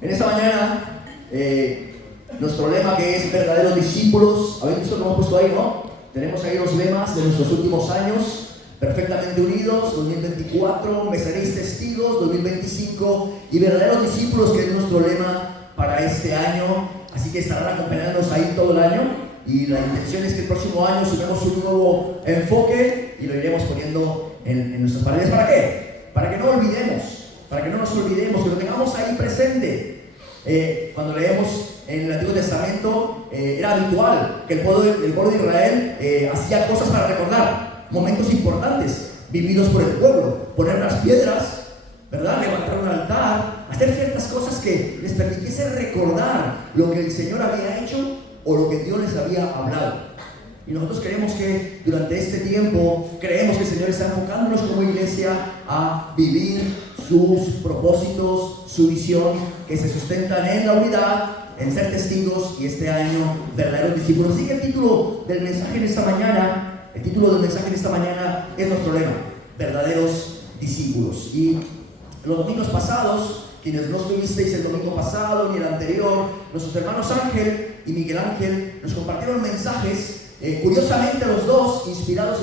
En esta mañana, nuestro lema, que es verdaderos discípulos, ¿habéis visto lo hemos puesto ahí, no? Tenemos ahí los lemas de nuestros últimos años: perfectamente unidos, 2024, me seréis testigos, 2025, y verdaderos discípulos, que es nuestro lema para este año. Así que estarán acompañándonos ahí todo el año, y la intención es que el próximo año sumemos un nuevo enfoque y lo iremos poniendo en nuestras paredes. ¿Para qué? Para que no olvidemos, para que no nos olvidemos, que lo tengamos ahí presente. Cuando leemos en el Antiguo Testamento, era habitual que el pueblo de Israel hacía cosas para recordar momentos importantes vividos por el pueblo: poner unas piedras, ¿verdad?, levantar un altar, hacer ciertas cosas que les permitiese recordar lo que el Señor había hecho o lo que Dios les había hablado. Y nosotros creemos que durante este tiempo, creemos que el Señor está enfocándonos como iglesia a vivir sus propósitos, su visión, que se sustentan en la unidad, en ser testigos, y este año verdaderos discípulos. Así que el título del mensaje de esta mañana, es nuestro lema: verdaderos discípulos. Y los domingos pasados, quienes no estuvisteis el domingo pasado ni el anterior, nuestros hermanos Ángel y Miguel Ángel nos compartieron mensajes, curiosamente los dos inspirados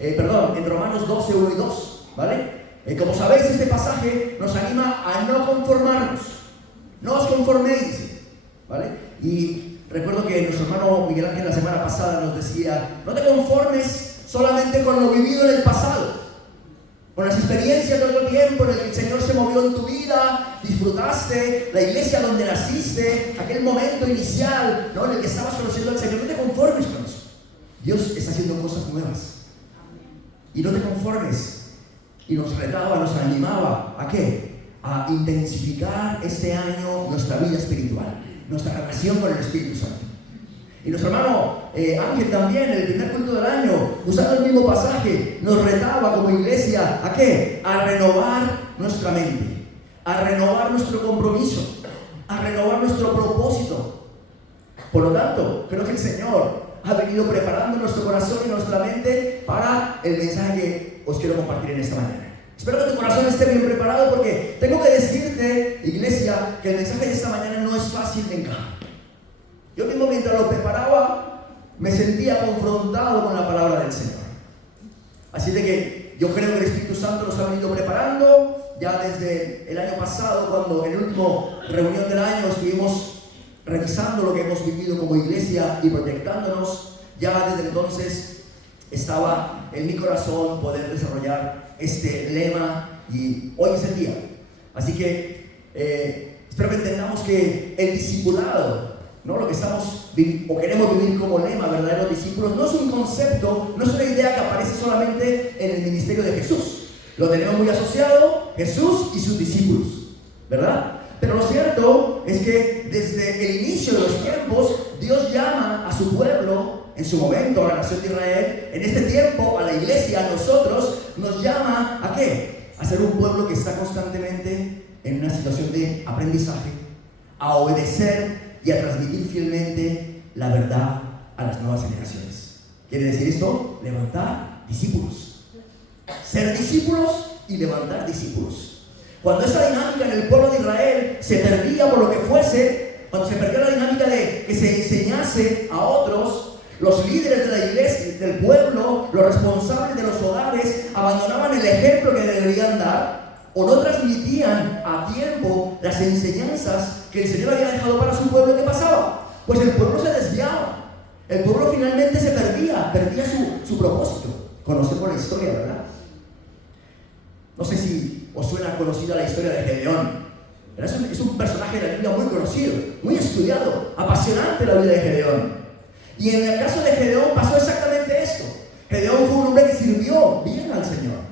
en Romanos 12, 1 y 2, ¿vale? Como sabéis, este pasaje nos anima a no conformarnos. No os conforméis, ¿vale? Y recuerdo que nuestro hermano Miguel Ángel la semana pasada nos decía: no te conformes solamente con lo vivido en el pasado, con las experiencias de otro tiempo en el que el Señor se movió en tu vida, disfrutaste, la iglesia donde naciste, aquel momento inicial, ¿no?, en el que estabas conociendo al Señor. No te conformes con eso. Dios está haciendo cosas nuevas. Y no te conformes. Y nos retaba, nos animaba ¿a qué? A intensificar este año nuestra vida espiritual, nuestra relación con el Espíritu Santo. Y nuestro hermano Ángel también, en el primer culto del año, usando el mismo pasaje, nos retaba como iglesia ¿a qué? A renovar nuestra mente, a renovar nuestro compromiso, a renovar nuestro propósito. Por lo tanto, creo que el Señor ha venido preparando nuestro corazón y nuestra mente para el mensaje que os quiero compartir en esta mañana. Espero que tu corazón esté bien preparado, porque tengo que decirte, iglesia, que el mensaje de esta mañana no es fácil de encajar. Yo mismo, mientras lo preparaba, me sentía confrontado con la palabra del Señor. Así de que yo creo que el Espíritu Santo nos ha venido preparando ya desde el año pasado, cuando en la última reunión del año estuvimos revisando lo que hemos vivido como iglesia y proyectándonos. Ya desde entonces estaba en mi corazón poder desarrollar este lema, y hoy es el día. Así que espero que entendamos que el discipulado, ¿no?, lo que estamos o queremos vivir como lema, verdaderos discípulos, no es un concepto, no es una idea que aparece solamente en el ministerio de Jesús. Lo tenemos muy asociado, Jesús y sus discípulos, ¿verdad? Pero lo cierto es que desde el inicio de los tiempos, Dios llama a su pueblo, en su momento a la nación de Israel, en este tiempo a la iglesia, a nosotros, nos llama ¿a qué? A ser un pueblo que está constantemente en una situación de aprendizaje, a obedecer y a transmitir fielmente la verdad a las nuevas generaciones. ¿Quiere decir esto? Levantar discípulos. Ser discípulos y levantar discípulos. Cuando esa dinámica en el pueblo de Israel se perdía por lo que fuese, cuando se perdió la dinámica de que se enseñase a otros, los líderes de la iglesia, del pueblo, los responsables de los hogares, abandonaban el ejemplo que deberían dar, o no transmitían a tiempo las enseñanzas que el Señor había dejado para su pueblo. ¿Qué pasaba? Pues el pueblo se desviaba. El pueblo finalmente se perdía su propósito. Conocemos la historia, ¿verdad? No sé si os suena conocida la historia de Gedeón. Es un personaje de la Biblia muy conocido, muy estudiado, apasionante la vida de Gedeón. Y en el caso de Gedeón pasó exactamente esto. Gedeón fue un hombre que sirvió bien al Señor.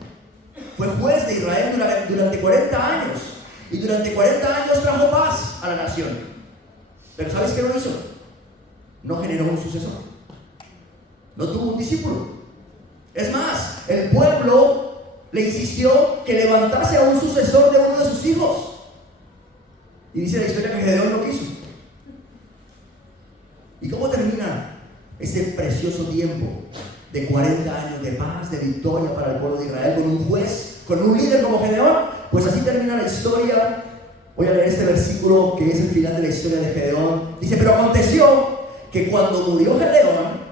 Fue juez de Israel durante 40 años. Y durante 40 años trajo paz a la nación. Pero ¿sabes qué no hizo? No generó un sucesor. No tuvo un discípulo. Es más, el pueblo le insistió que levantase a un sucesor de uno de sus hijos. Y dice la historia que Gedeón no quiso. ¿Y cómo termina ese precioso tiempo de 40 años de paz, de victoria para el pueblo de Israel, con un juez, con un líder como Gedeón? Pues así termina la historia Voy a leer este versículo que es el final de la historia de Gedeón. Dice, pero aconteció que cuando murió Gedeón,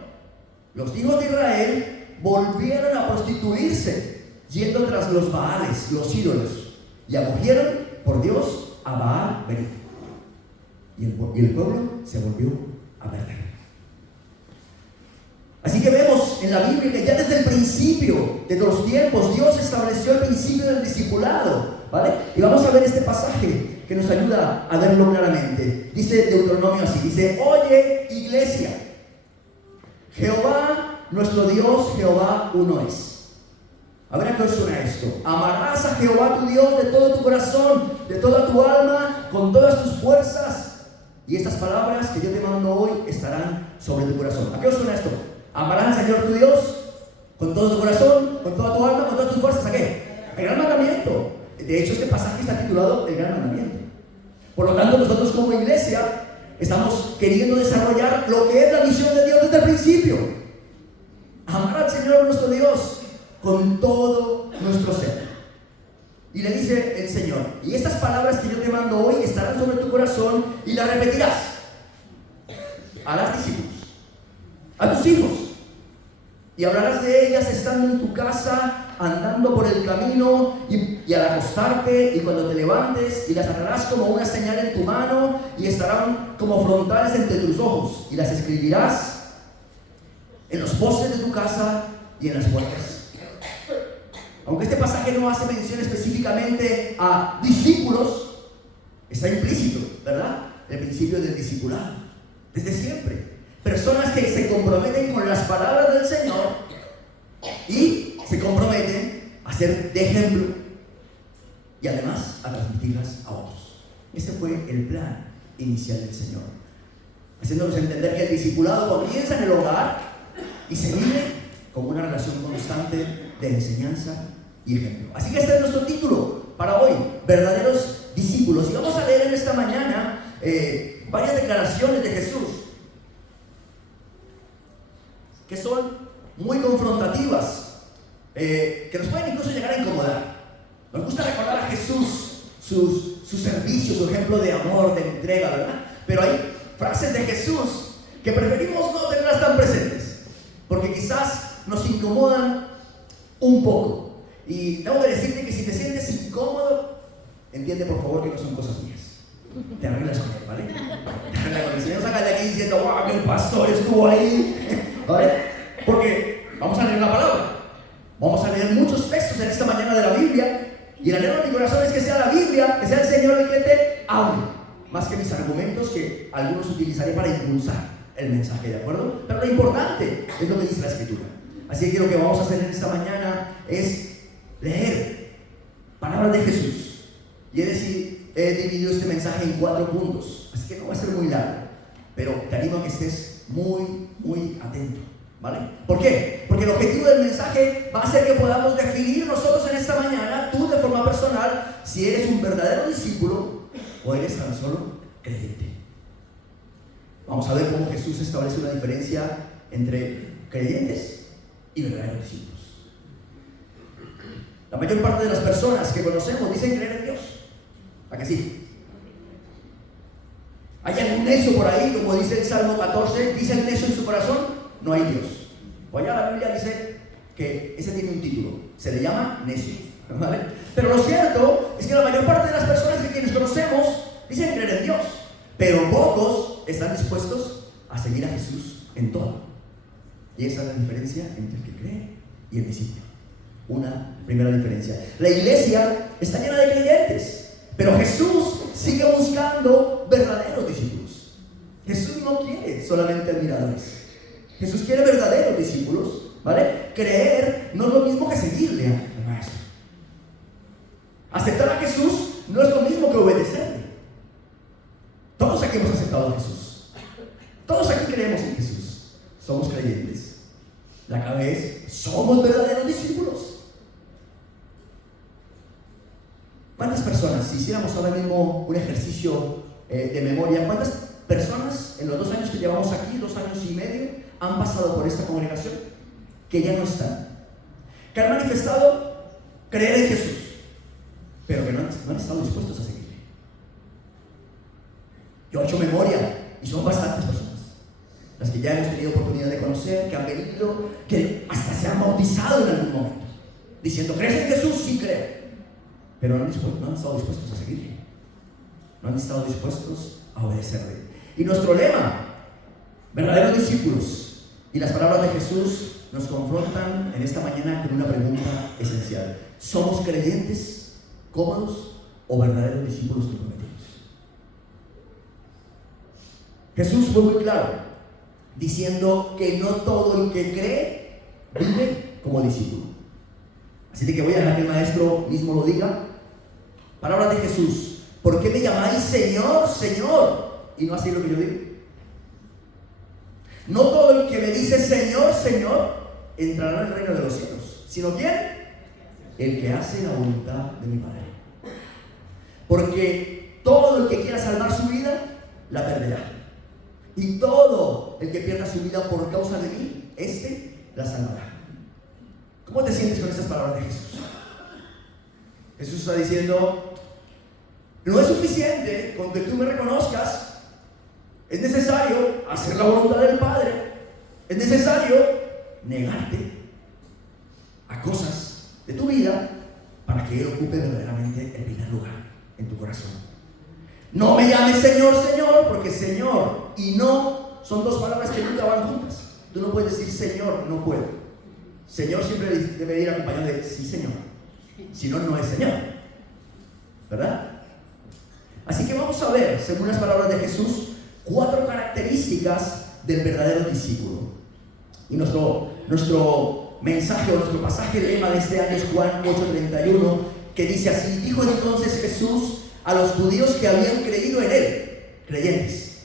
los hijos de Israel volvieron a prostituirse, yendo tras los Baales, los ídolos, y acogieron por Dios a Baal Berit. Y el pueblo se volvió a perder. Así que vemos en la Biblia que ya desde el principio de los tiempos Dios estableció el principio del discipulado, ¿vale? Y vamos a ver este pasaje que nos ayuda a verlo claramente. Dice Deuteronomio así, dice, oye iglesia, Jehová nuestro Dios, Jehová uno es. A ver a qué os suena esto. Amarás a Jehová tu Dios de todo tu corazón, de toda tu alma, con todas tus fuerzas. Y estas palabras que yo te mando hoy estarán sobre tu corazón. ¿A qué os suena esto? Amarás al Señor tu Dios con todo tu corazón, con toda tu alma, con todas tus fuerzas. ¿A qué? El gran mandamiento. De hecho, este pasaje está titulado El gran mandamiento. Por lo tanto, nosotros como iglesia estamos queriendo desarrollar lo que es la misión de Dios desde el principio. Amar al Señor nuestro Dios con todo nuestro ser. Y le dice el Señor, y estas palabras que yo te mando hoy estarán sobre tu corazón y las repetirás a los discípulos, a tus hijos, y hablarás de ellas estando en tu casa, andando por el camino y al acostarte y cuando te levantes, y las atarás como una señal en tu mano y estarán como frontales entre tus ojos, y las escribirás en los postes de tu casa y en las puertas. Aunque este pasaje no hace mención específicamente a discípulos, está implícito, ¿verdad? El principio del discipulado, desde siempre. Personas que se comprometen con las palabras del Señor y se comprometen a ser de ejemplo y además a transmitirlas a otros. Ese fue el plan inicial del Señor, haciéndonos entender que el discipulado comienza en el hogar y se vive como una relación constante de enseñanza y ejemplo. Así que este es nuestro título para hoy, verdaderos discípulos. Y vamos a leer en esta mañana varias declaraciones de Jesús que son muy confrontativas, que nos pueden incluso llegar a incomodar. Nos gusta recordar a Jesús, su servicio, su ejemplo de amor, de entrega, ¿verdad? Pero hay frases de Jesús que preferimos no tenerlas tan presentes, porque quizás nos incomodan un poco. Y tengo que decirte que si te sientes incómodo, entiende por favor que no son cosas mías. Te arreglas con él, ¿vale? Cuando el Señor saca de aquí diciendo, wow, que el pastor estuvo ahí, ¿vale? Porque vamos a leer la palabra. Vamos a leer muchos textos en esta mañana de la Biblia. Y el anhelo de mi corazón es que sea la Biblia, que sea el Señor el que te hable, más que mis argumentos que algunos utilizaré para impulsar el mensaje, ¿de acuerdo? Pero lo importante es lo que dice la Escritura. Así que lo que vamos a hacer en esta mañana es leer palabras de Jesús. Y he dividido este mensaje en 4 puntos, así que no va a ser muy largo, pero te animo a que estés muy, muy atento, ¿vale? ¿Por qué? Porque el objetivo del mensaje va a ser que podamos definir nosotros en esta mañana, tú de forma personal, si eres un verdadero discípulo o eres tan solo creyente. Vamos a ver cómo Jesús establece una diferencia entre creyentes y verdaderos discípulos. La mayor parte de las personas que conocemos dicen creer en Dios. ¿A que sí? ¿Hay algún necio por ahí, como dice el Salmo 14? ¿Dice el necio en su corazón? No hay Dios. O allá la Biblia dice que ese tiene un título. Se le llama necio, ¿vale? Pero lo cierto es que la mayor parte de las personas que quienes conocemos dicen creer en Dios. Pero pocos están dispuestos a seguir a Jesús en todo. Y esa es la diferencia entre el que cree y el discípulo. Una primera diferencia. La iglesia está llena de creyentes, pero Jesús sigue buscando verdaderos discípulos. Jesús no quiere solamente admiradores. Jesús quiere verdaderos discípulos, ¿vale? Creer no es lo mismo que seguirle al maestro. Aceptar a Jesús no es lo mismo que obedecerle. Todos aquí hemos aceptado a Jesús. Todos aquí creemos en Jesús. Somos creyentes. La clave es, ¿somos verdaderos discípulos? ¿Cuántas personas, si hiciéramos ahora mismo un ejercicio de memoria, cuántas personas en los 2 años que llevamos aquí, 2 años y medio, han pasado por esta congregación que ya no están? Que han manifestado creer en Jesús, pero que no han estado dispuestos a seguirle. Yo he hecho memoria y son bastantes personas las que ya hemos tenido oportunidad de conocer, que han venido, que hasta se han bautizado en algún momento, diciendo, ¿crees en Jesús? Sí creo. Pero no han estado dispuestos a seguirle. No han estado dispuestos a obedecerle. Y nuestro lema, verdaderos discípulos, y las palabras de Jesús nos confrontan en esta mañana con una pregunta esencial. ¿Somos creyentes cómodos o verdaderos discípulos comprometidos? Jesús fue muy claro diciendo que no todo el que cree vive como discípulo. Así que voy a dejar que el maestro mismo lo diga. Palabras de Jesús: ¿por qué me llamáis Señor, Señor, y no hacéis lo que yo digo? No todo el que me dice Señor, Señor entrará en el reino de los cielos, sino ¿quién? El que hace la voluntad de mi Padre. Porque todo el que quiera salvar su vida la perderá, y todo el que pierda su vida por causa de mí, la salvará. ¿Cómo te sientes con estas palabras de Jesús? Jesús está diciendo: no es suficiente con que tú me reconozcas, es necesario hacer la voluntad del Padre, es necesario negarte a cosas de tu vida para que Él ocupe verdaderamente el primer lugar en tu corazón. No me llames Señor, Señor, porque Señor y no son dos palabras que nunca van juntas. Tú no puedes decir Señor, no puedo. Señor siempre debe ir acompañado de sí, Señor. Si no, no es Señor, ¿verdad? Así que vamos a ver, según las palabras de Jesús, 4 características del verdadero discípulo. Y nuestro mensaje o nuestro pasaje lema de este año es Juan 8:31, que dice así: dijo entonces Jesús a los judíos que habían creído en Él, creyentes,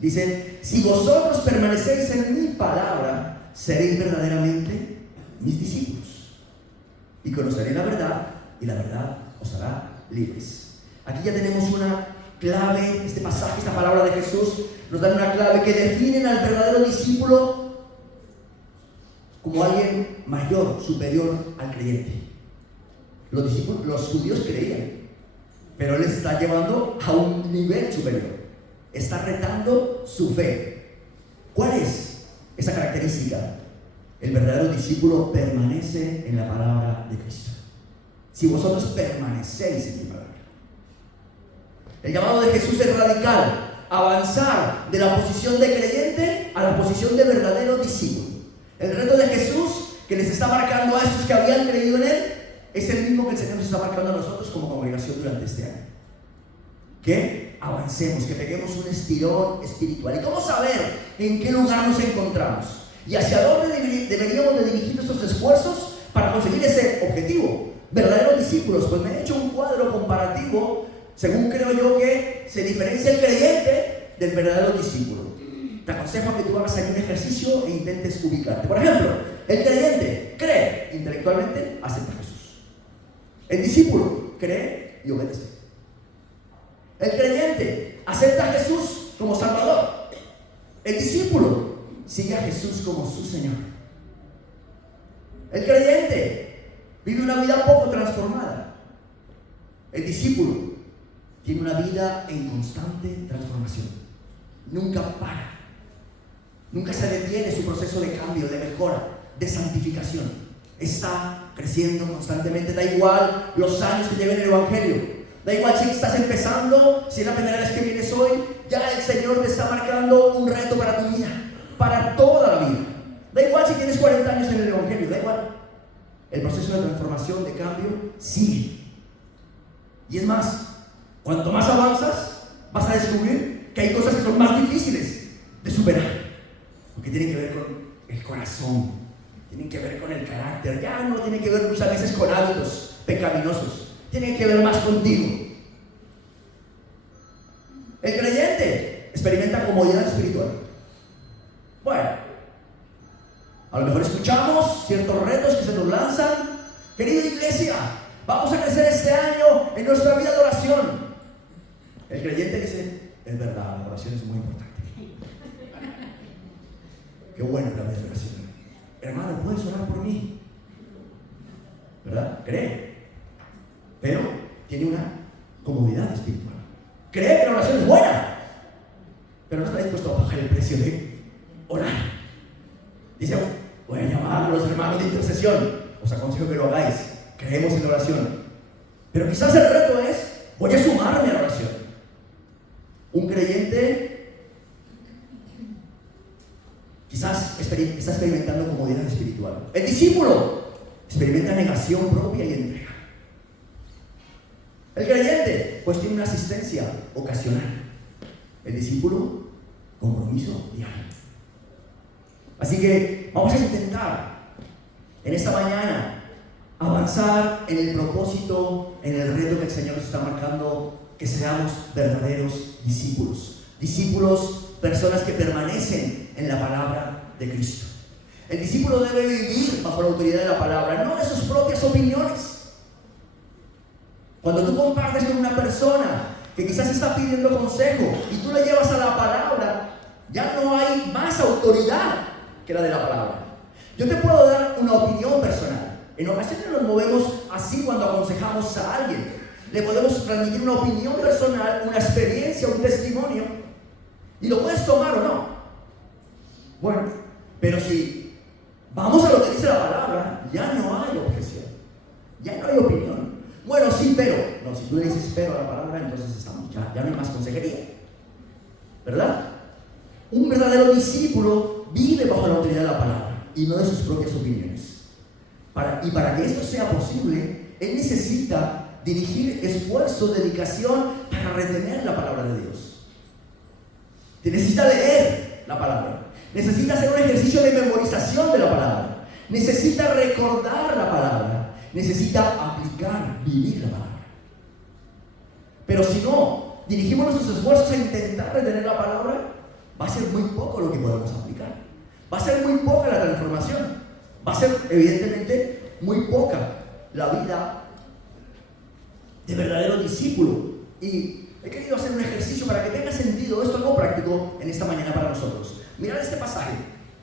dice: si vosotros permanecéis en mi palabra, seréis verdaderamente mis discípulos, y conoceréis la verdad, y la verdad os hará libres. Aquí ya tenemos una clave. Este pasaje, esta palabra de Jesús nos da una clave que define al verdadero discípulo como alguien mayor, superior al creyente. Los judíos creían, pero Él les está llevando a un nivel superior, está retando su fe. ¿Cuál es esa característica? El verdadero discípulo permanece en la palabra de Cristo. Si vosotros permanecéis en mi palabra. El llamado de Jesús es radical: avanzar de la posición de creyente a la posición de verdadero discípulo. El reto de Jesús que les está marcando a estos que habían creído en Él es el mismo que el Señor nos está marcando a nosotros como congregación durante este año. Que avancemos, que peguemos un estirón espiritual. ¿Y cómo saber en qué lugar nos encontramos? ¿Y hacia dónde deberíamos de dirigir nuestros esfuerzos para conseguir ese objetivo? Verdaderos discípulos. Pues me he hecho un cuadro comparativo, según creo yo que se diferencia el creyente del verdadero discípulo. Te aconsejo que tú hagas ahí un ejercicio e intentes ubicarte. Por ejemplo, el creyente cree intelectualmente, acepta a Jesús. El discípulo cree y obedece. El creyente acepta a Jesús como Salvador. El discípulo sigue a Jesús como su Señor. El creyente vive una vida poco transformada. El discípulo tiene una vida en constante transformación. Nunca para. Nunca se detiene su proceso de cambio, de mejora, de santificación. Está creciendo constantemente. Da igual los años que lleve en el Evangelio. Da igual si estás empezando, si es la primera vez que vienes hoy. Ya el Señor te está marcando un reto para tu vida, para toda la vida. Da igual si tienes 40 años en el Evangelio, da igual. El proceso de transformación, de cambio, sigue. Y es más, cuanto más avanzas, vas a descubrir que hay cosas que son más difíciles de superar, porque tienen que ver con el corazón, tienen que ver con el carácter. Ya no tienen que ver muchas veces con hábitos pecaminosos, tienen que ver más contigo. El creyente experimenta comodidad espiritual. Bueno, a lo mejor escuchamos ciertos retos que se nos lanzan. Querida iglesia, vamos a crecer este año en nuestra vida de oración. El creyente dice: es verdad, la oración es muy importante. Qué bueno la vida de oración. Hermano, ¿puedes orar por mí? ¿Verdad? Cree. Pero tiene una comodidad espiritual. cree que la oración es buena, pero no está dispuesto a pagar el precio de orar. Dice, voy a llamar a los hermanos de intercesión, os aconsejo que lo hagáis, creemos en la oración. Pero quizás el reto es, voy a sumarme a la oración. Un creyente quizás está experimentando comodidad espiritual. El discípulo experimenta negación propia y entrega. El creyente pues tiene una asistencia ocasional. El discípulo, compromiso diario. Así que vamos a intentar en esta mañana avanzar en el propósito, en el reto que el Señor nos está marcando, que seamos verdaderos discípulos. Discípulos, personas que permanecen en la palabra de Cristo. El discípulo debe vivir bajo la autoridad de la palabra, no de sus propias opiniones. Cuando tú compartes con una persona que quizás está pidiendo consejo y tú le llevas a la palabra, ya no hay más autoridad que la de la palabra. Yo te puedo dar una opinión personal. En ocasiones nos movemos así cuando aconsejamos a alguien. Le podemos transmitir una opinión personal, una experiencia, un testimonio, y lo puedes tomar o no. Bueno, pero si vamos a lo que dice la palabra, ya no hay objeción, ya no hay opinión. Bueno, sí, pero. No, si tú le dices pero a la palabra, entonces estamos, ya no hay más consejería. ¿Verdad? Un verdadero discípulo vive bajo la autoridad de la palabra y no de sus propias opiniones. Y para que esto sea posible, él necesita dirigir esfuerzo, dedicación para retener la palabra de Dios. Te necesita leer la palabra. Necesita hacer un ejercicio de memorización de la palabra. Necesita recordar la palabra. Necesita aplicar, vivir la palabra. Pero si no dirigimos nuestros esfuerzos a intentar retener la palabra, va a ser muy poco lo que podemos aplicar. Va a ser muy poca la transformación. Va a ser, evidentemente, muy poca la vida de verdadero discípulo. Y he querido hacer un ejercicio para que tenga sentido esto, algo práctico en esta mañana para nosotros. Mirad este pasaje.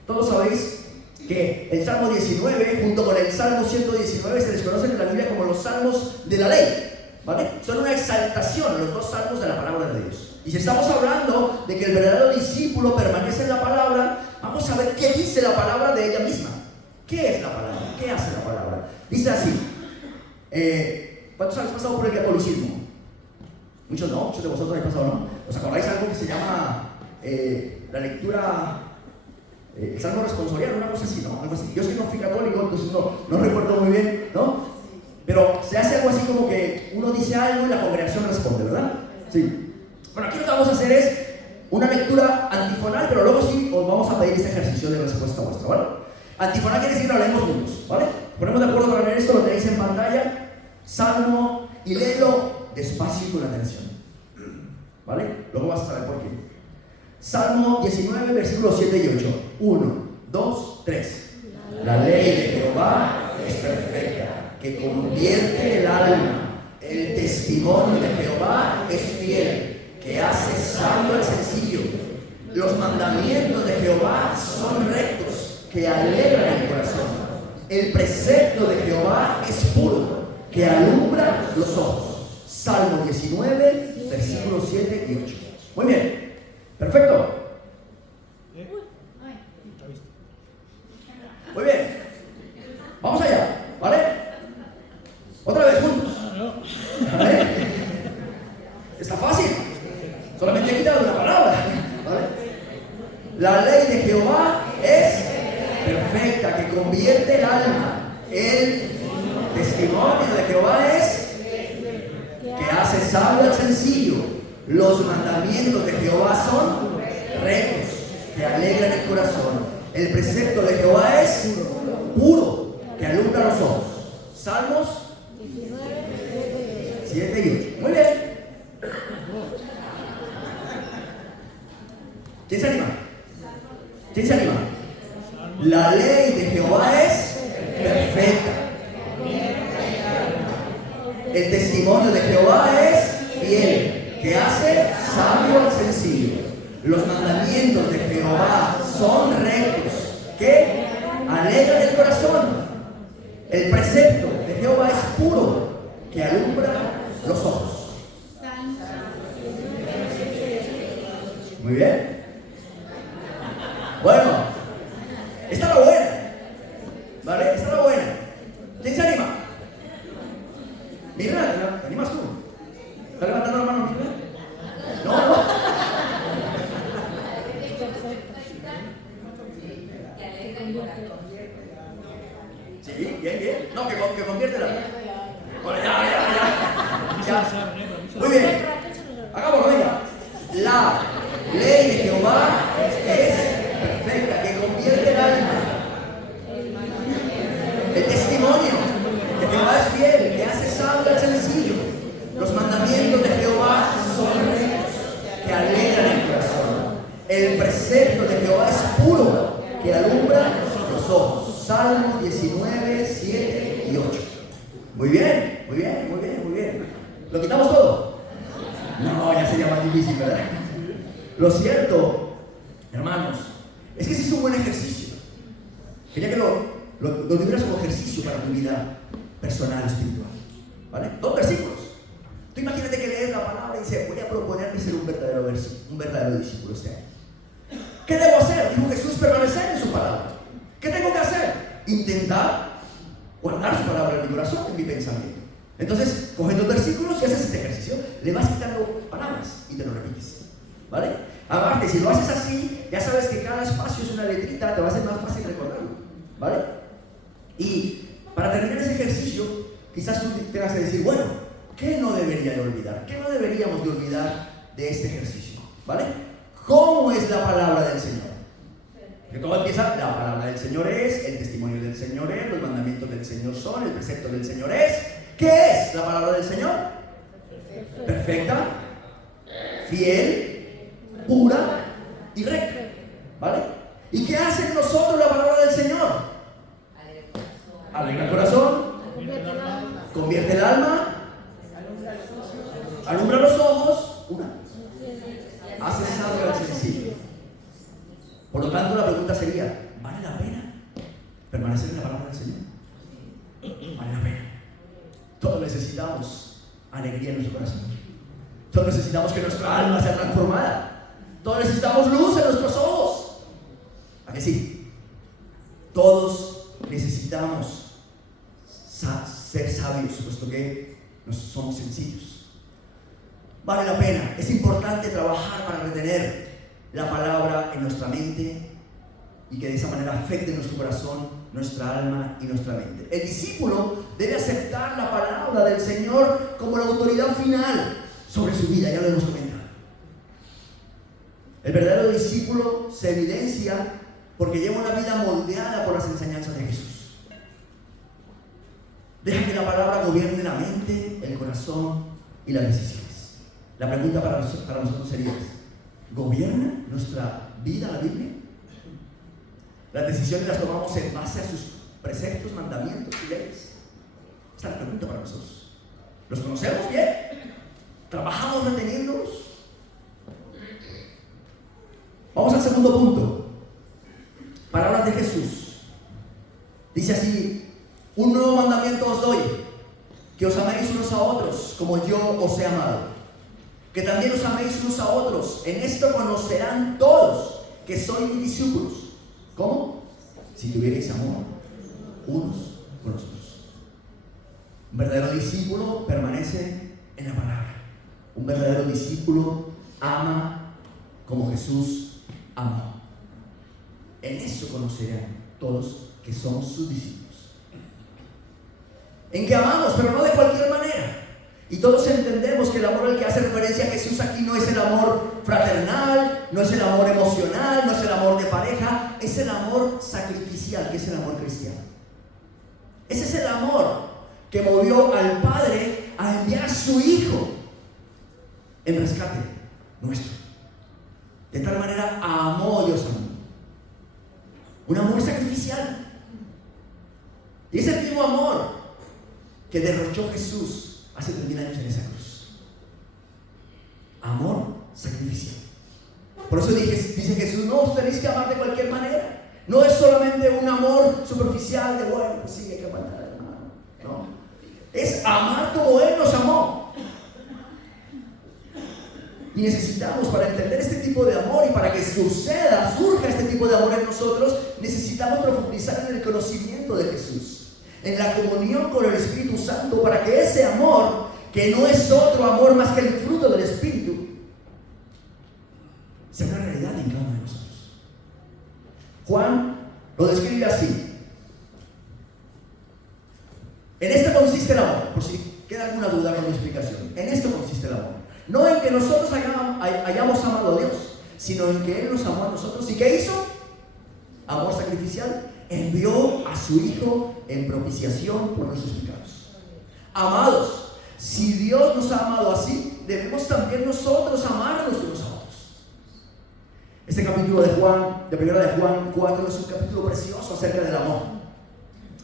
Todos sabéis que el Salmo 19 junto con el Salmo 119 se les conocen en la Biblia como los salmos de la ley, ¿vale? Son una exaltación a los dos salmos de la palabra de Dios. Y si estamos hablando de que el verdadero discípulo permanece en la palabra, vamos a ver qué dice la palabra de ella misma. ¿Qué es la palabra? ¿Qué hace la palabra? Dice así. ¿Cuántos habéis pasado por el catolicismo? Muchos no, muchos de vosotros habéis pasado, ¿no? ¿Os acordáis algo que se llama la lectura, el salmo responsorial, una cosa así, ¿no? Algo así. Yo es que no fui católico, entonces no recuerdo muy bien, ¿no? Pero se hace algo así como que uno dice algo y la congregación responde, ¿verdad? Sí. Bueno, aquí lo que vamos a hacer es una lectura antifonal, pero luego sí os vamos a pedir este ejercicio de respuesta vuestra, ¿vale? Antifonal quiere decir que lo leemos juntos, ¿vale? Ponemos de acuerdo para leer esto, lo tenéis en pantalla, salmo, y léelo despacio y con atención, ¿vale? Luego vas a saber por qué. Salmo 19, versículos 7 y 8. 1, 2, 3. La ley de Jehová es perfecta, que convierte el alma. El testimonio de Jehová es fiel, que hace sabio al sencillo. Los mandamientos de Jehová son rectos, que alegran el corazón. El precepto de Jehová es puro, que alumbra los ojos. Salmo 19, versículos 7 y 8. Muy bien, perfecto. Muy bien, vamos allá, ¿vale? Otra vez juntos. ¿Vale? Está fácil, solamente he quitado una palabra, ¿vale? La ley de Jehová es perfecta, que convierte el alma. El testimonio de Jehová es que hace sabio al sencillo. Los mandamientos de Jehová son rectos, que alegran el corazón. El precepto de Jehová es puro, que alumbra los ojos. Salmos 7 y 8. Muy bien. ¿Quién se anima? ¿Quién se anima? La ley de Jehová es perfecta. El testimonio de Jehová es fiel, que hace sabio al sencillo. Los mandamientos de Jehová son rectos, que alegran el corazón. El precepto de Jehová es puro, que alumbra los ojos. Esta es la buena. ¿Vale? Esta es la buena. ¿Quién se anima? Mira, ¿te animas tú? ¿Estás levantando la mano, Mira? No, no. Sí, bien, bien. No, que conviértela. Bueno, ya. Muy bien. Hagámoslo, venga. La ley de Jehová es perfecta, que convierte el alma. El testimonio de Jehová es fiel, que hace sabio al sencillo. Los mandamientos de Jehová son rectos, que alegran el corazón. El precepto de Jehová es puro, que alumbra los ojos. Salmos 19, 7 y 8. Muy bien, muy bien, muy bien, muy bien. ¿Lo quitamos todo? No, ya sería más difícil, ¿verdad? Lo cierto, hermanos, es que ese es un buen ejercicio. Quería que lo tuvieras como ejercicio para tu vida personal, espiritual. ¿Vale? 2 versículos. Tú imagínate que lees la palabra y dices, voy a proponerme ser un verdadero discípulo este año. ¿Qué debo hacer? Dijo Jesús, permanecer en su palabra. ¿Qué tengo que hacer? Intentar guardar su palabra en mi corazón, en mi pensamiento. Entonces, coges 2 versículos y haces este ejercicio. Le vas quitando palabras y te lo repites. ¿Vale? Aparte, si lo haces así, ya sabes que cada espacio es una letrita, te va a ser más fácil recordarlo. ¿Vale? Y para terminar ese ejercicio, quizás tú tengas que decir, bueno, ¿qué no debería de olvidar? ¿Qué no deberíamos de olvidar de este ejercicio? ¿Vale? ¿Cómo es la palabra del Señor? Que todo empieza, la palabra del Señor es, el testimonio del Señor es, los mandamientos del Señor son, el precepto del Señor es. ¿Qué es la palabra del Señor? Perfecta, fiel, pura y recta. ¿Vale? ¿Y qué hace en nosotros la palabra del Señor? Alegra el corazón, convierte el alma, alumbra los ojos, hace sabio al sencillo. Por lo tanto, la pregunta sería, ¿vale la pena permanecer en la palabra del Señor? Vale la pena. Todos necesitamos alegría en nuestro corazón. Todos necesitamos que nuestra alma sea transformada. Todos necesitamos luz en nuestros ojos. ¿A que sí? Todos necesitamos ser sabios, puesto que somos sencillos. Vale la pena. Es importante trabajar para retener la palabra en nuestra mente y que de esa manera afecte nuestro corazón, nuestra alma y nuestra mente. El discípulo debe aceptar la palabra del Señor como la autoridad final sobre su vida, ya lo hemos comentado. El verdadero discípulo se evidencia porque lleva una vida moldeada por las enseñanzas de Jesús. Deja que la palabra gobierne la mente, el corazón y las decisiones. La pregunta para nosotros sería, ¿gobierna nuestra vida la Biblia? Las decisiones las tomamos en base a sus preceptos, mandamientos y leyes. Esta es la pregunta para nosotros. ¿Los conocemos bien? ¿Trabajamos reteniéndolos? Vamos al segundo punto. Palabras de Jesús. Dice así, un nuevo mandamiento os doy, que os améis unos a otros como yo os he amado. Que también os améis unos a otros. En esto conocerán todos que sois mis discípulos. ¿Cómo? Si tuvierais amor unos con los otros. Un verdadero discípulo permanece en la palabra. Un verdadero discípulo ama como Jesús amó. En eso conocerán todos que somos sus discípulos. En que amamos, pero no de cualquier manera. Y todos entendemos que el amor al que hace referencia a Jesús aquí no es el amor fraternal, no es el amor emocional, no es el amor de pareja, es el amor sacrificial, que es el amor cristiano. Ese es el amor que movió al Padre a enviar a su Hijo en rescate nuestro. De tal manera amó Dios al mundo. Un amor sacrificial. Y es el mismo amor que derrochó Jesús hace 3000 años en esa cruz. Amor sacrificial. Por eso dice Jesús, no os tenéis que amar de cualquier manera. No es solamente un amor superficial de, bueno, pues sí, hay que amar al hermano. No. Es amar como Él nos amó. Y necesitamos, para entender este tipo de amor y para que surja este tipo de amor en nosotros, necesitamos profundizar en el conocimiento de Jesús, en la comunión con el Espíritu Santo, para que ese amor, que no es otro amor más que el fruto del Espíritu, sea una realidad en cada uno de nosotros. Juan lo describe así: en esto consiste el amor, por si queda alguna duda con mi explicación. En esto consiste el amor. No en que nosotros hayamos amado a Dios, sino en que Él nos amó a nosotros. ¿Y qué hizo? Amor sacrificial. Envió a su Hijo en propiciación por nuestros pecados. Amados, si Dios nos ha amado así, debemos también nosotros amarnos unos a otros. Este capítulo de primera de Juan 4 es un capítulo precioso acerca del amor.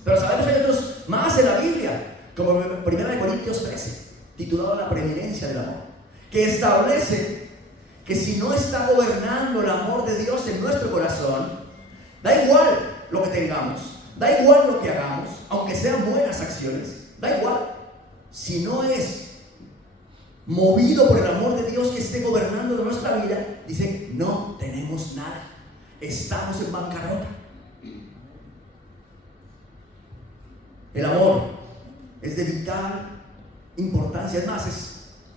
Pero sabemos que hay otros más en la Biblia, como primera de Corintios 13, titulado La preeminencia del amor, que establece que si no está gobernando el amor de Dios en nuestro corazón, da igual lo que tengamos, da igual lo que hagamos, aunque sean buenas acciones, da igual. Si no es movido por el amor de Dios que esté gobernando de nuestra vida, dice, no tenemos nada, estamos en bancarrota. El amor es de vital importancia, es más, es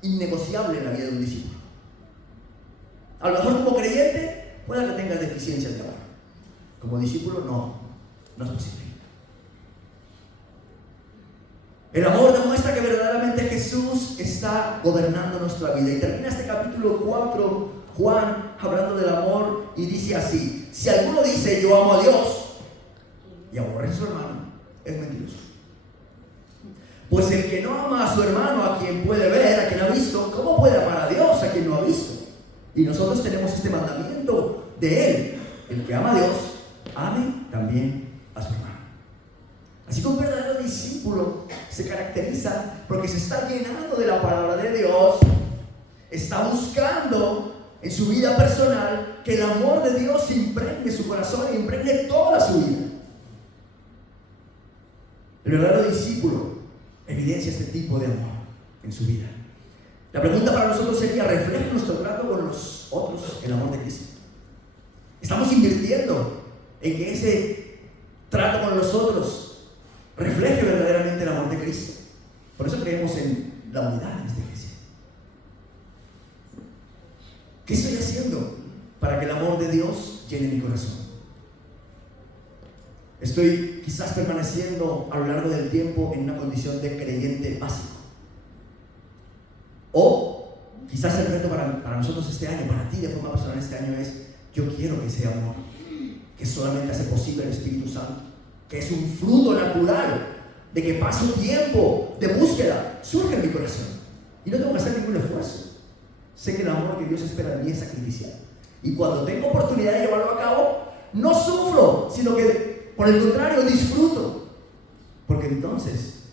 innegociable en la vida de un discípulo. A lo mejor como creyente pueda que tengas deficiencias de amor. Como discípulo no es posible. El amor demuestra que verdaderamente Jesús está gobernando nuestra vida. Y termina este capítulo 4, Juan, hablando del amor, y dice así: si alguno dice yo amo a Dios y aborrece a su hermano, es mentiroso. Pues el que no ama a su hermano, a quien puede ver, a quien ha visto, ¿cómo puede amar a Dios a quien no ha visto? Y nosotros tenemos este mandamiento de Él: el que ama a Dios, ame también a su hermano. Así que un verdadero discípulo se caracteriza porque se está llenando de la palabra de Dios, está buscando en su vida personal que el amor de Dios impregne su corazón e impregne toda su vida. El verdadero discípulo evidencia este tipo de amor en su vida. La pregunta para nosotros sería: ¿refleja nuestro trato con los otros el amor de Cristo? ¿Estamos invirtiendo en que ese trato con los otros refleje verdaderamente el amor de Cristo? Por eso creemos en la unidad en esta iglesia. ¿Qué estoy haciendo para que el amor de Dios llene mi corazón? Estoy quizás permaneciendo a lo largo del tiempo en una condición de creyente básico. O quizás el reto para nosotros este año, para ti de forma personal este año, es: yo quiero que ese amor, que solamente hace posible el Espíritu Santo, que es un fruto natural de que paso tiempo de búsqueda, surge en mi corazón. Y no tengo que hacer ningún esfuerzo. Sé que el amor que Dios espera de mí es sacrificial. Y cuando tengo oportunidad de llevarlo a cabo, no sufro, sino que por el contrario disfruto. Porque entonces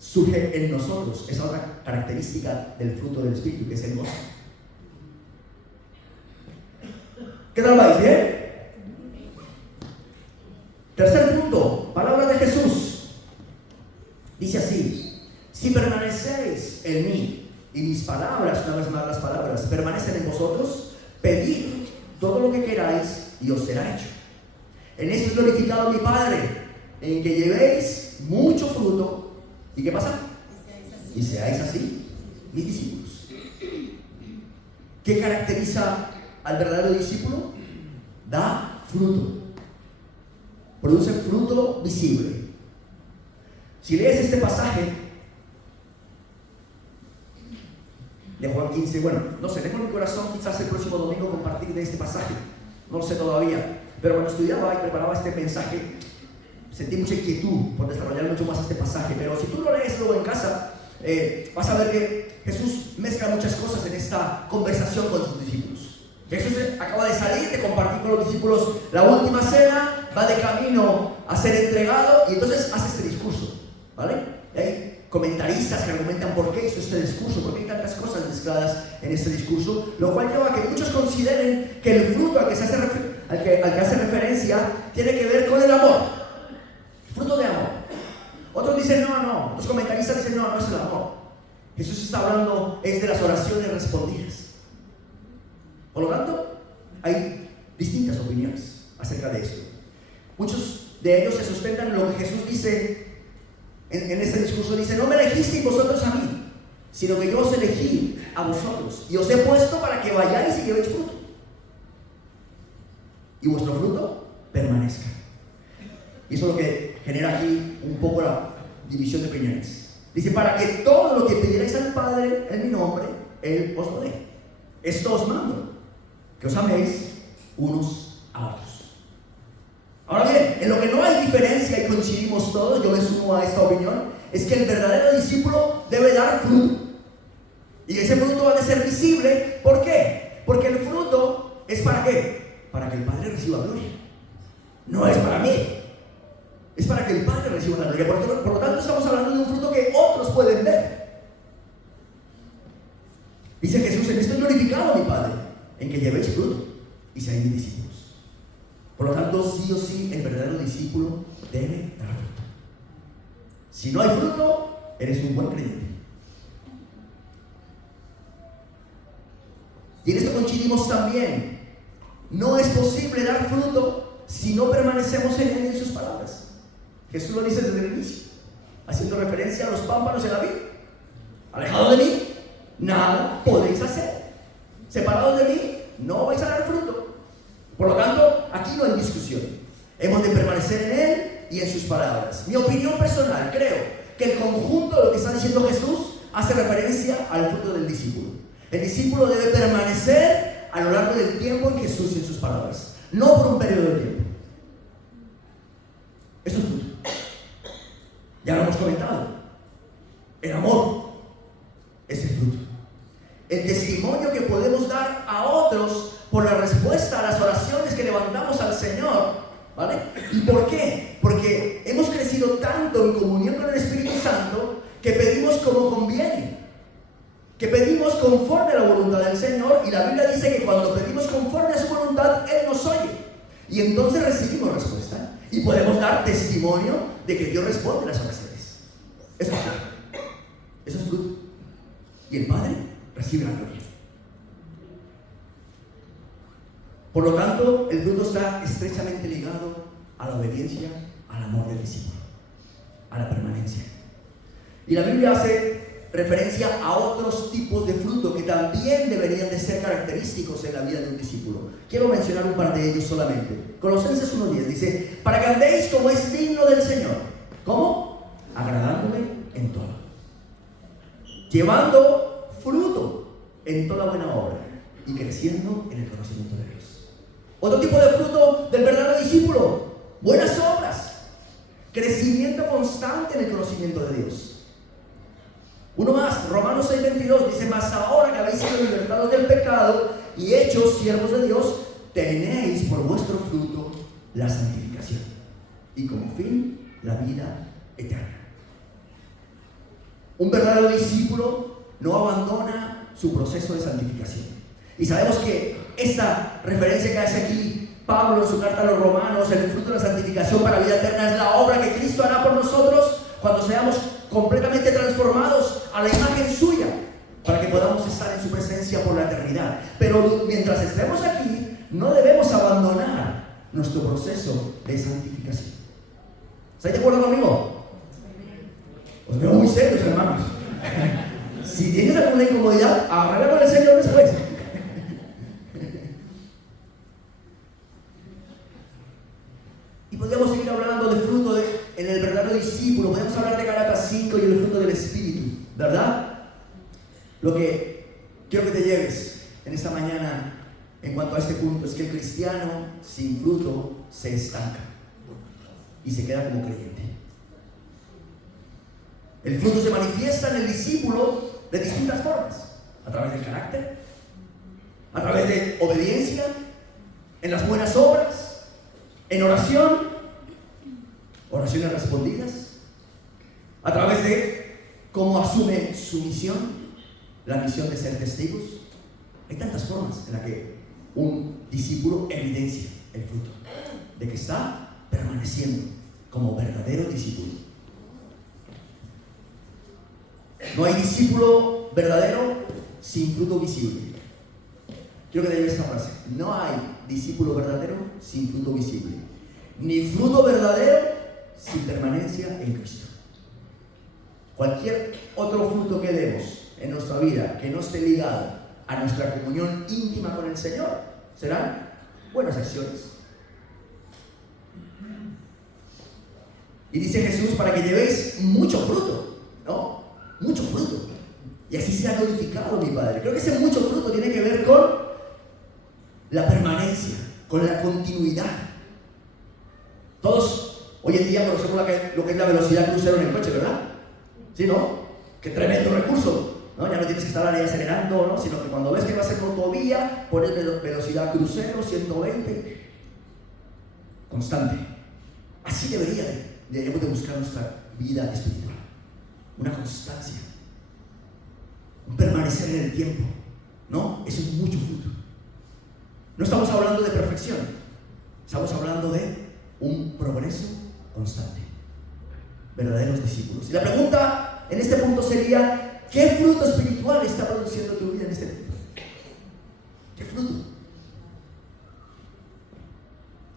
surge en nosotros esa otra característica del fruto del Espíritu, que es el gozo. ¿Qué tal vais? ¿Bien? Tercer punto, palabras de Jesús. Dice así: si permanecéis en mí y mis palabras, una vez más las palabras, permanecen en vosotros, pedid todo lo que queráis y os será hecho. En esto es glorificado mi Padre, en que llevéis mucho fruto. ¿Y qué pasa? Y seáis así mis discípulos. ¿Qué caracteriza al verdadero discípulo? Da fruto. Produce fruto visible. Si lees este pasaje de Juan 15, bueno, no sé, tengo en mi corazón quizás el próximo domingo compartir de este pasaje, no lo sé todavía, pero cuando estudiaba y preparaba este mensaje, sentí mucha inquietud por desarrollar mucho más este pasaje. Pero si tú lo lees luego en casa, vas a ver que Jesús mezcla muchas cosas en esta conversación con sus discípulos. Jesús acaba de salir, de compartir con los discípulos la última cena, va de camino a ser entregado y entonces hace este discurso, ¿vale? Y hay comentaristas que argumentan por qué hizo este discurso, por qué hay tantas cosas mezcladas en este discurso, lo cual lleva a que muchos consideren que el fruto al que hace referencia tiene que ver con el amor, fruto de amor. Otros dicen no, los comentaristas dicen no es el amor. Jesús está hablando es de las oraciones respondidas. Por lo tanto, hay distintas opiniones acerca de esto. Muchos de ellos se sustentan en lo que Jesús dice en este discurso. Dice: no me elegisteis vosotros a mí, sino que yo os elegí a vosotros y os he puesto para que vayáis y llevéis fruto, y vuestro fruto permanezca. Y eso es lo que genera aquí un poco la división de opiniones. Dice: para que todo lo que pidierais al Padre en mi nombre, Él os lo dé. Esto os mando, que os améis unos a otros. Ahora bien, en lo que no hay diferencia y coincidimos todos, yo me sumo a esta opinión, es que el verdadero discípulo debe dar fruto. Y ese fruto va a ser visible. ¿Por qué? Porque el fruto es ¿para qué? Para que el Padre reciba gloria. No es para mí. Es para que el Padre reciba la gloria. Por lo tanto, estamos hablando de un fruto que otros pueden ver. Dice Jesús: en esto he glorificado a mi Padre, en que llevéis fruto y seáis mis discípulos. Por lo tanto, sí o sí, el verdadero discípulo debe dar fruto. Si no hay fruto, eres un buen creyente. Y en esto coincidimos también. No es posible dar fruto si no permanecemos en Él y en sus palabras. Jesús lo dice desde el inicio, haciendo referencia a los pámpanos en la vid. Alejados de mí, nada podéis hacer. Separados de mí, no vais a dar fruto. Por lo tanto, aquí no hay discusión. Hemos de permanecer en Él y en sus palabras. Mi opinión personal, creo que el conjunto de lo que está diciendo Jesús hace referencia al fruto del discípulo. El discípulo debe permanecer a lo largo del tiempo en Jesús y en sus palabras, no por un periodo de tiempo. Eso es fruto. Ya lo hemos comentado. El amor es el fruto. El testimonio que podemos dar a otros por la respuesta a las oraciones que levantamos al Señor, ¿vale? ¿Y por qué? Porque hemos crecido tanto en comunión con el Espíritu Santo que pedimos como conviene, que pedimos conforme a la voluntad del Señor, y la Biblia dice que cuando pedimos conforme a su voluntad, Él nos oye, y entonces recibimos respuesta, y podemos dar testimonio de que Dios responde las oraciones. Eso es fruto. Eso es fruto. Y el Padre recibe la gloria. Por lo tanto, el fruto está estrechamente ligado a la obediencia, al amor del discípulo, a la permanencia. Y la Biblia hace referencia a otros tipos de fruto que también deberían de ser característicos en la vida de un discípulo. Quiero mencionar un par de ellos solamente. Colosenses 1:10 dice: para que andéis como es digno del Señor. ¿Cómo? Agradándole en todo, llevando fruto en toda buena obra y creciendo en el conocimiento de Dios. Otro tipo de fruto del verdadero discípulo: buenas obras, crecimiento constante en el conocimiento de Dios. Uno más, Romanos 6:22 dice: mas ahora que habéis sido libertados del pecado y hechos siervos de Dios, tenéis por vuestro fruto la santificación y como fin la vida eterna. Un verdadero discípulo no abandona su proceso de santificación. Y sabemos que esta referencia que hace aquí Pablo en su carta a los Romanos, el fruto de la santificación para vida eterna, es la obra que Cristo hará por nosotros cuando seamos completamente transformados a la imagen suya, para que podamos estar en su presencia por la eternidad. Pero mientras estemos aquí, no debemos abandonar nuestro proceso de santificación. ¿Estáis de acuerdo conmigo? Os veo muy serios, hermanos. Si tienes alguna incomodidad, arregla con el Señor después. Y podríamos seguir hablando del fruto en el verdadero discípulo. Podemos hablar de Gálatas 5 y el fruto del Espíritu, ¿verdad? Lo que quiero que te lleves en esta mañana en cuanto a este punto es que el cristiano sin fruto se estanca y se queda como creyente. El fruto se manifiesta en el discípulo de distintas formas: a través del carácter, a través de obediencia, en las buenas obras, en oración, oraciones respondidas, a través de cómo asume su misión, la misión de ser testigos. Hay tantas formas en las que un discípulo evidencia el fruto de que está permaneciendo como verdadero discípulo. No hay discípulo verdadero sin fruto visible. Quiero que te lleves esta frase. No hay discípulo verdadero sin fruto visible. Ni fruto verdadero sin permanencia en Cristo. Cualquier otro fruto que demos en nuestra vida que no esté ligado a nuestra comunión íntima con el Señor serán buenas acciones. Y dice Jesús, para que llevéis mucho fruto, ¿no? Mucho fruto. Y así sea glorificado mi Padre. Creo que ese mucho fruto tiene que ver con la permanencia, con la continuidad. Todos hoy en día conocemos lo que es la velocidad crucero en el coche, ¿verdad? ¿Sí, no? ¡Qué tremendo recurso! ¿No? Ya no tienes que estar ahí acelerando, ¿no? Sino que cuando ves que va a ser autovía, pones velocidad crucero, 120, constante. Así deberíamos de buscar nuestra vida espiritual. Una constancia. Un permanecer en el tiempo, ¿no? Eso es mucho fruto. No estamos hablando de perfección. Estamos hablando de un progreso constante. Verdaderos discípulos. Y la pregunta en este punto sería: ¿qué fruto espiritual está produciendo tu vida en este punto? ¿Qué fruto?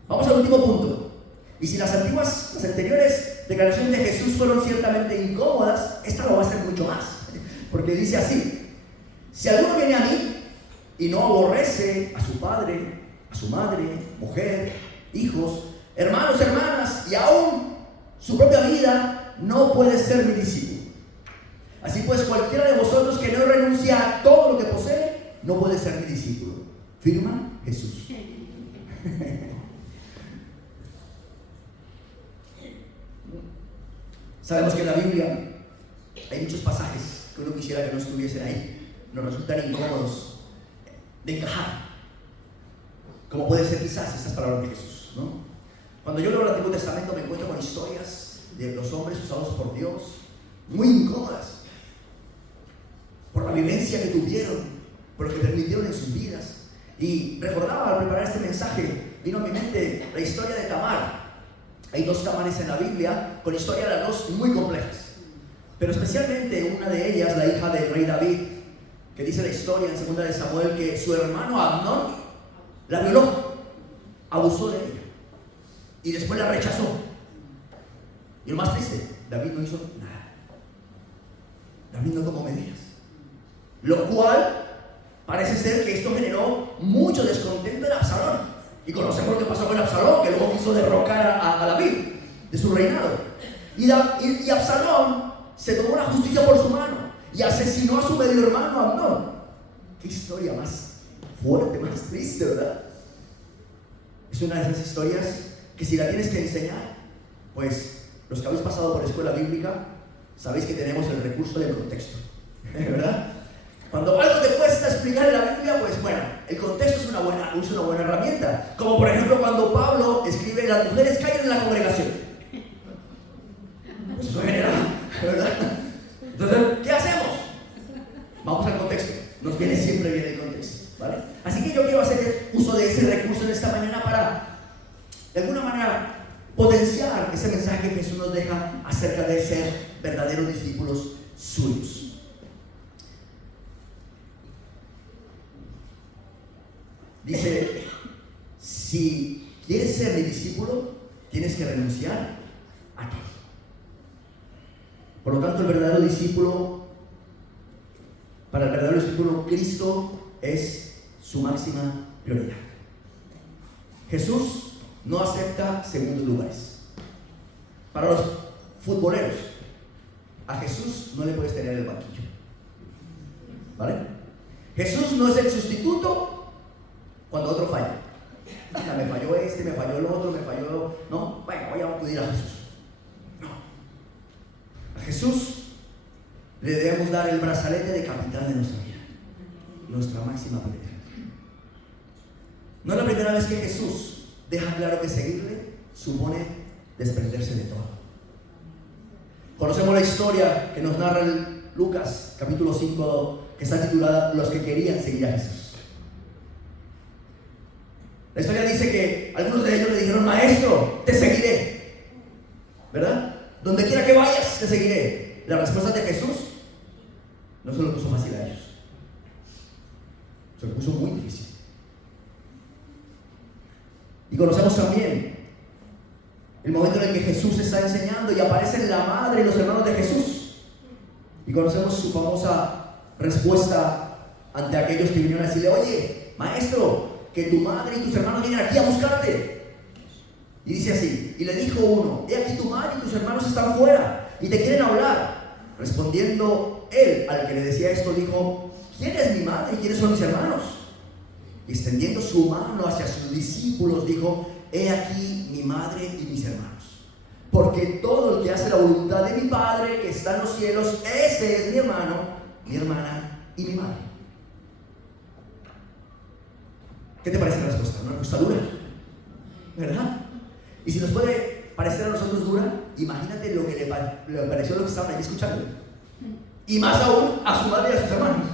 Vamos al último punto. Y si las anteriores declaraciones de Jesús fueron ciertamente incómodas, esta lo va a ser mucho más. Porque dice así: si alguno viene a mí y no aborrece a su padre, a su madre, mujer, hijos, hermanos, hermanas y aún su propia vida, no puede ser mi discípulo. Así pues, cualquiera de vosotros que no renuncia a todo lo que posee, no puede ser mi discípulo. Firma Jesús. Sabemos que en la Biblia hay muchos pasajes que uno quisiera que no estuviesen ahí. Nos resultan incómodos de encajar. Como puede ser quizás estas palabras de Jesús, ¿no? Cuando yo leo el Antiguo Testamento me encuentro con historias de los hombres usados por Dios, muy incómodas, por la vivencia que tuvieron, por lo que permitieron en sus vidas. Y recordaba al preparar este mensaje, vino a mi mente la historia de Tamar. Hay dos Tamares en la Biblia, con historias las dos muy complejas. Pero especialmente una de ellas, la hija del rey David, que dice la historia en 2 de Samuel que su hermano Amnón la violó, abusó de ella y después la rechazó. Y lo más triste, David no hizo nada. David no tomó medidas. Lo cual parece ser que esto generó mucho descontento en Absalón. Y conocemos lo que pasó con Absalón, que luego quiso derrocar a David de su reinado. Y Absalón se tomó la justicia por su mano y asesinó a su medio hermano Amnón. Qué historia más fuerte, más triste, ¿verdad? Es una de esas historias que si la tienes que enseñar, pues los que habéis pasado por escuela bíblica sabéis que tenemos el recurso del contexto, ¿verdad? Cuando algo te cuesta explicar en la Biblia, pues bueno, el contexto es una buena herramienta. Como por ejemplo cuando Pablo escribe: las mujeres caen en la congregación. Pues eso genera, ¿verdad? Entonces, ¿qué hacemos? Vamos al contexto. Nos viene siempre bien el contexto, ¿vale? Así que yo quiero hacer uso de ese recurso en esta mañana para, de alguna manera, potenciar ese mensaje que Jesús nos deja acerca de ser verdaderos discípulos suyos. Dice: si quieres ser mi discípulo, tienes que renunciar a todo. Por lo tanto, para el verdadero discípulo, Cristo es su máxima prioridad. Jesús no acepta segundos lugares. Para los futboleros, a Jesús no le puedes tener en el banquillo, ¿vale? Jesús no es el sustituto cuando otro falla. Mira, me falló este, me falló el otro, me falló... No, bueno, voy a acudir a Jesús. No. A Jesús le debemos dar el brazalete de capitán de nuestra vida, nuestra máxima prioridad. No es la primera vez que Jesús deja claro que seguirle supone desprenderse de todo. Conocemos la historia que nos narra Lucas, capítulo 5, que está titulada Los que querían seguir a Jesús. La historia dice que algunos de ellos le dijeron: maestro, te seguiré, ¿verdad? Donde quiera que vayas, te seguiré. La respuesta de Jesús: no se lo puso fácil a ellos, se lo puso muy difícil. Y conocemos también el momento en el que Jesús está enseñando y aparecen la madre y los hermanos de Jesús. Y conocemos su famosa respuesta ante aquellos que vinieron a decirle: oye, maestro, que tu madre y tus hermanos vienen aquí a buscarte. Y dice así: y le dijo uno: he aquí tu madre y tus hermanos están fuera y te quieren hablar. Respondiendo él al que le decía esto, dijo: ¿quién es mi madre y quiénes son mis hermanos? Y extendiendo su mano hacia sus discípulos, dijo: he aquí mi madre y mis hermanos. Porque todo el que hace la voluntad de mi Padre que está en los cielos, ese es mi hermano, mi hermana y mi madre. ¿Qué te parece la respuesta? Una respuesta dura, ¿verdad? Y si nos puede parecer a nosotros dura, imagínate lo que le pareció a los que estaban ahí escuchando. Y más aún a su madre y a sus hermanos.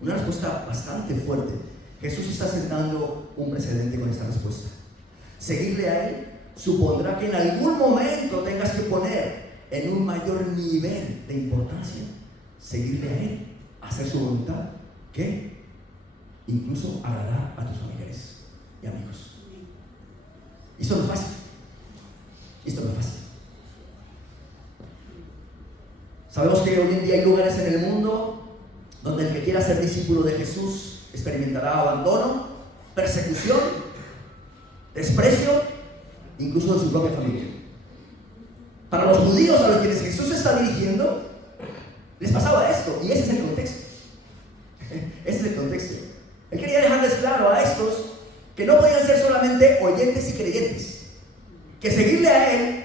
Una respuesta bastante fuerte. Jesús está sentando un precedente con esta respuesta. Seguirle a Él supondrá que en algún momento tengas que poner en un mayor nivel de importancia seguirle a Él, hacer su voluntad, que incluso agradará a tus familiares y amigos. Y esto no es fácil. Esto no es fácil. Sabemos que hoy en día hay lugares en el mundo donde el que quiera ser discípulo de Jesús experimentará abandono, persecución, desprecio, incluso de su propia familia. Para los judíos a los quienes Jesús se está dirigiendo, les pasaba esto, y ese es el contexto. Ese es el contexto. Él quería dejarles claro a estos que no podían ser solamente oyentes y creyentes, que seguirle a Él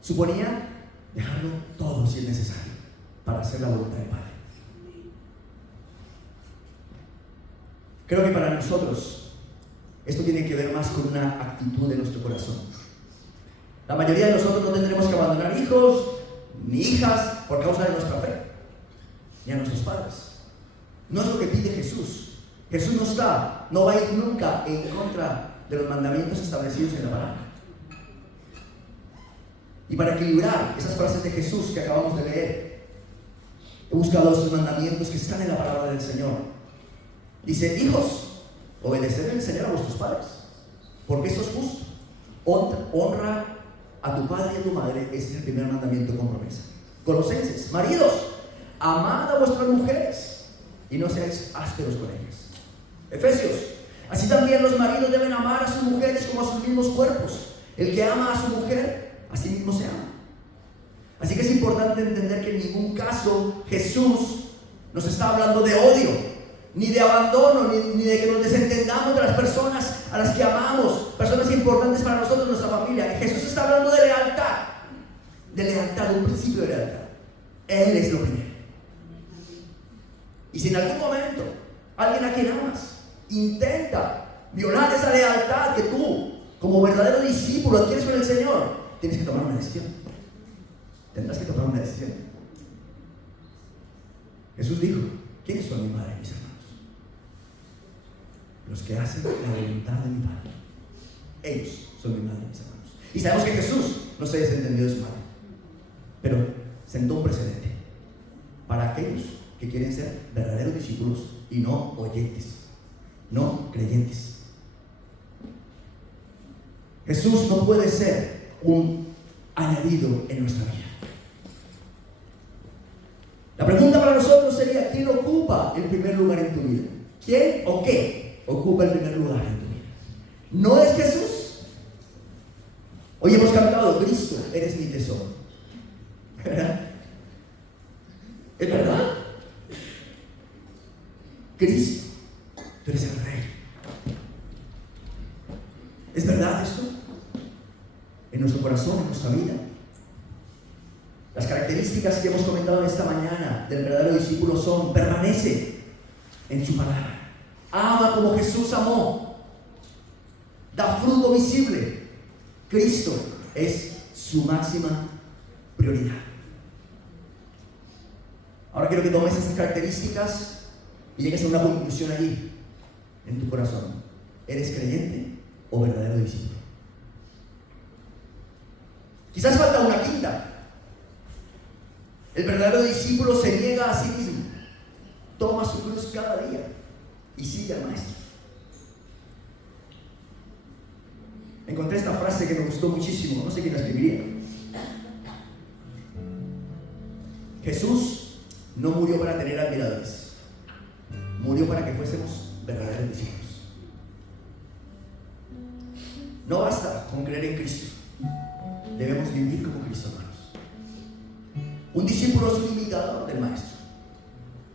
suponía dejarlo todo si es necesario para hacer la voluntad del Padre. Creo que para nosotros esto tiene que ver más con una actitud de nuestro corazón. La mayoría de nosotros no tendremos que abandonar hijos ni hijas por causa de nuestra fe, ni a nuestros padres. No es lo que pide Jesús. Jesús no va a ir nunca en contra de los mandamientos establecidos en la palabra. Y para equilibrar esas frases de Jesús que acabamos de leer, he buscado esos mandamientos que están en la palabra del Señor. Dice: hijos, obedeced y enseñar a vuestros padres, porque esto es justo. Honra a tu padre y a tu madre. Ese es el primer mandamiento con promesa. Colosenses: maridos, amad a vuestras mujeres y no seáis ásperos con ellas. Efesios: así también los maridos deben amar a sus mujeres como a sus mismos cuerpos. El que ama a su mujer, a sí mismo se ama. Así que es importante entender que en ningún caso Jesús nos está hablando de odio, ni de abandono, ni de que nos desentendamos de las personas a las que amamos, personas importantes para nosotros, nuestra familia. Jesús está hablando de lealtad, un principio de lealtad. Él es lo primero. Y si en algún momento alguien a quien amas intenta violar esa lealtad que tú, como verdadero discípulo, adquieres con el Señor, tienes que tomar una decisión. Tendrás que tomar una decisión. Jesús dijo: ¿quiénes son mi madre y mis hermanos? Los que hacen la voluntad de mi Padre. Ellos son mi madre y mis hermanos. Y sabemos que Jesús no se desentendió de su madre, pero sentó un precedente para aquellos que quieren ser verdaderos discípulos y no oyentes, no creyentes. Jesús no puede ser un añadido en nuestra vida. La pregunta para nosotros sería: ¿quién ocupa el primer lugar en tu vida? ¿Quién o qué ocupa el primer lugar en tu vida? ¿No es Jesús? Hoy hemos cantado: Cristo, eres mi tesoro. ¿Verdad? ¿Es verdad? Cristo, tú eres el Rey. ¿Es verdad esto? En nuestro corazón, en nuestra vida. Las características que hemos comentado en esta mañana del verdadero discípulo son: permanece en su palabra, ama como Jesús amó, da fruto visible. Cristo es su máxima prioridad. Ahora quiero que tomes esas características y llegues a una conclusión allí, en tu corazón. ¿Eres creyente o verdadero discípulo? Quizás falta una quinta. El verdadero discípulo se niega a sí mismo. toma su cruz cada día y sigue al Maestro. Encontré esta frase que me gustó muchísimo, no sé quién la escribiría. Jesús no murió para tener admiradores, murió para que fuésemos verdaderos discípulos. No basta con creer en Cristo, debemos vivir como Cristo, hermanos. Un discípulo es un imitador del Maestro.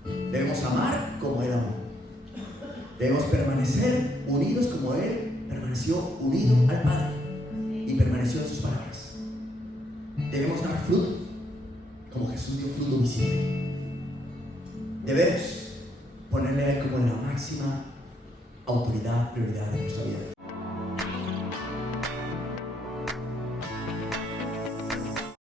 Debemos amar como Él amó. Debemos permanecer unidos como Él permaneció unido al Padre y permaneció en sus palabras. Debemos dar fruto como Jesús dio fruto visible. Debemos ponerle a Él como la máxima autoridad, prioridad de nuestra vida.